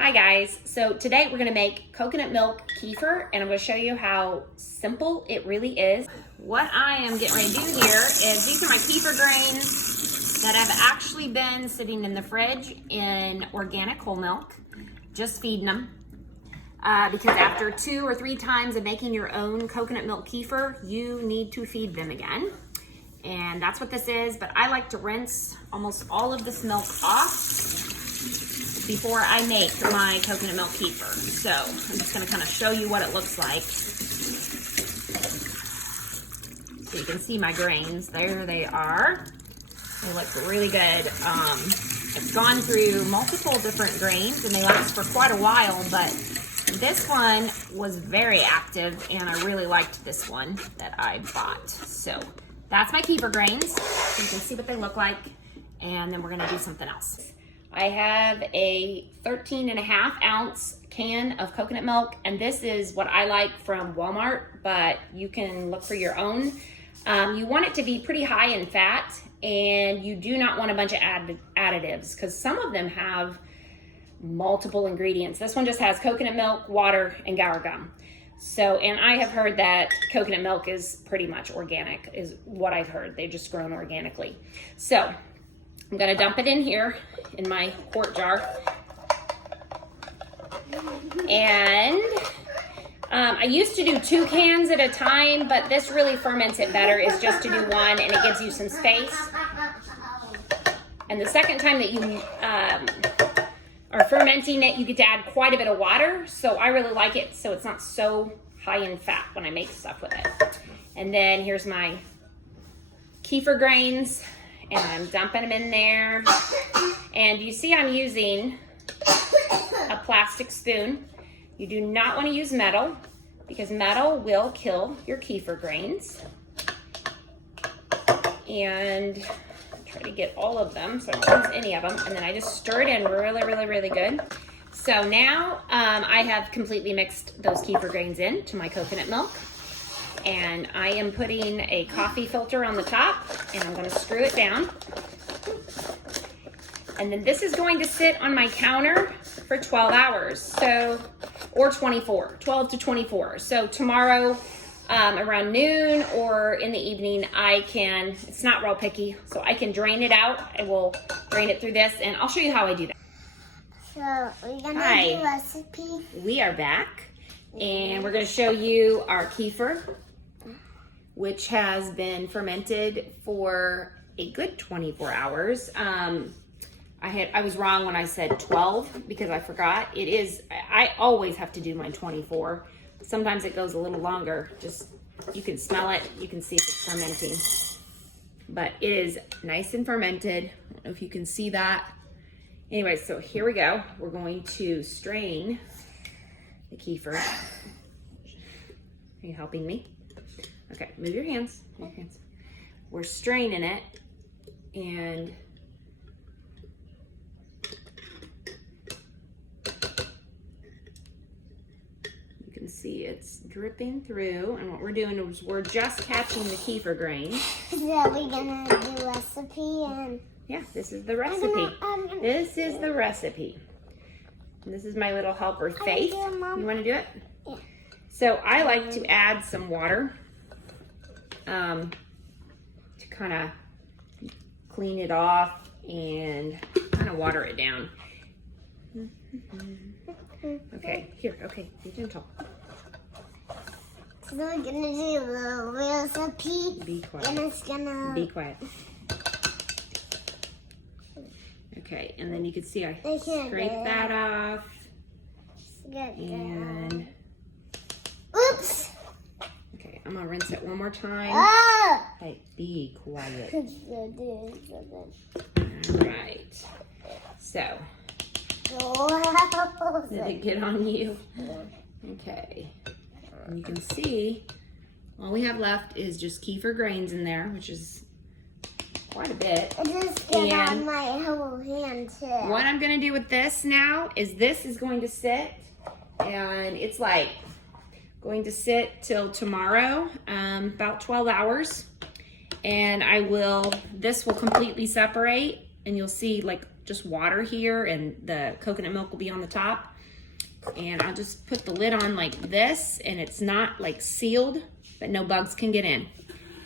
Hi guys, so today we're gonna make coconut milk kefir and I'm gonna show you how simple it really is. What I am getting ready to do here is these are my kefir grains that have actually been sitting in the fridge in organic whole milk, just feeding them. Because after 2 or 3 times of making your own coconut milk kefir, you need to feed them again. And that's what this is, but I like to rinse almost all of this milk off before I make my coconut milk kefir. So I'm just gonna kind of show you what it looks like. So you can see my grains, there they are. They look really good. I've gone through multiple different grains and they last for quite a while, but this one was very active and I really liked this one that I bought. So that's my kefir grains. So you can see what they look like, and then we're gonna do something else. I have a 13.5 ounce can of coconut milk, and this is what I like from Walmart, but you can look for your own. You want it to be pretty high in fat, and you do not want a bunch of additives because some of them have multiple ingredients. This one just has coconut milk, water, and guar gum. So, and I have heard that coconut milk is pretty much organic, is what I've heard. They've just grown organically. So, I'm gonna dump it in here in my quart jar. And I used to do 2 cans at a time, but this really ferments it better, is just to do 1, and it gives you some space. And the second time that you are fermenting it, you get to add quite a bit of water. So I really like it, so it's not so high in fat when I make stuff with it. And then here's my kefir grains, and I'm dumping them in there. And you see I'm using a plastic spoon. You do not want to use metal because metal will kill your kefir grains. And try to get all of them so I don't lose any of them. And then I just stir it in really good. So now I have completely mixed those kefir grains into my coconut milk. And I am putting a coffee filter on the top, and I'm gonna screw it down. And then this is going to sit on my counter for 12 hours, so, or 24, 12 to 24. So tomorrow around noon or in the evening, I can, it's not real picky, so I can drain it out. I will drain it through this, and I'll show you how I do that. So we're gonna do a recipe. We are back, and we're gonna show you our kefir, which has been fermented for a good 24 hours. I was wrong when I said 12 because I forgot. It is, I always have to do mine 24. Sometimes it goes a little longer. Just, you can smell it. You can see if it's fermenting. But it is nice and fermented. I don't know if you can see that. Anyway, so here we go. We're going to strain the kefir. Are you helping me? Okay, move your hands. Move your hands. We're straining it, and you can see it's dripping through. And what we're doing is we're just catching the kefir grains. So we're gonna do recipe, and yeah, this is the recipe. This is the recipe. And this is my little helper, Faith. You want to do it? Yeah. So I like to add some water to kind of clean it off and kind of water it down. Okay, here, okay, be gentle. So we're gonna do the recipe. Be quiet. And it's gonna Be quiet. Okay, and then you can see I scrape that off. And oops. okay, I'm gonna rinse it one more time. Ah! Hey, be quiet. All Alright. So, did it get on you? Okay. And you can see all we have left is just kefir grains in there, which is quite a bit. It just get on my whole hand too. What I'm gonna do with this now is this is going to sit, and it's like going to sit till tomorrow, about 12 hours. And this will completely separate, and you'll see like just water here, and the coconut milk will be on the top. And I'll just put the lid on like this, and it's not like sealed, but no bugs can get in.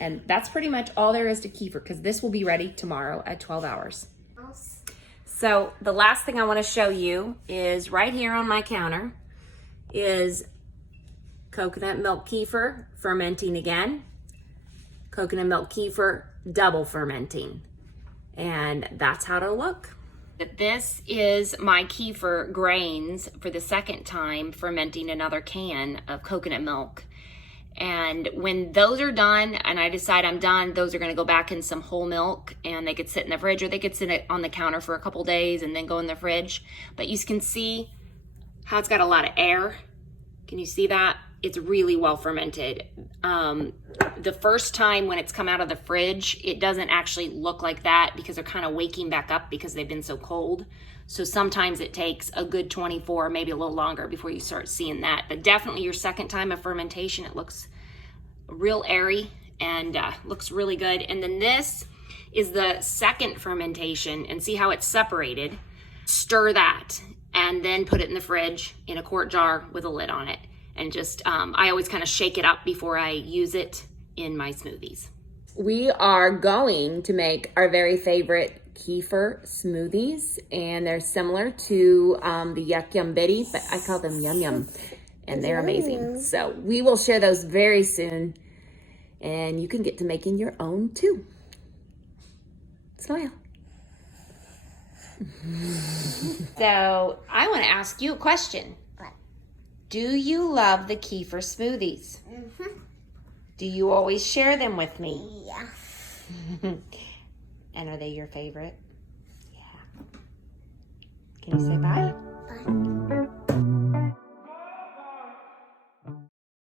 And that's pretty much all there is to kefir, because this will be ready tomorrow at 12 hours. So the last thing I want to show you is right here on my counter is coconut milk kefir fermenting again, coconut milk kefir double fermenting, and that's how it'll look. This is my kefir grains for the second time fermenting another can of coconut milk. And when those are done and I decide I'm done, those are going to go back in some whole milk, and they could sit in the fridge, or they could sit it on the counter for a couple days and then go in the fridge. But you can see how it's got a lot of air. Can you see that? It's really well fermented. The first time when it's come out of the fridge, it doesn't actually look like that because they're kind of waking back up because they've been so cold. So sometimes it takes a good 24, maybe a little longer before you start seeing that. But definitely your second time of fermentation, it looks real airy and looks really good. And then this is the second fermentation, and see how it's separated. Stir that and then put it in the fridge in a quart jar with a lid on it. And just, I always kind of shake it up before I use it in my smoothies. We are going to make our very favorite kefir smoothies, and they're similar to the Yuck Yum Bitty, but I call them Yum Yum, and they're amazing. So we will share those very soon, and you can get to making your own too. Smile. So I want to ask you a question. Do you love the kefir smoothies? Mm-hmm. Do you always share them with me? Yeah. And are they your favorite? Yeah. Can you say bye?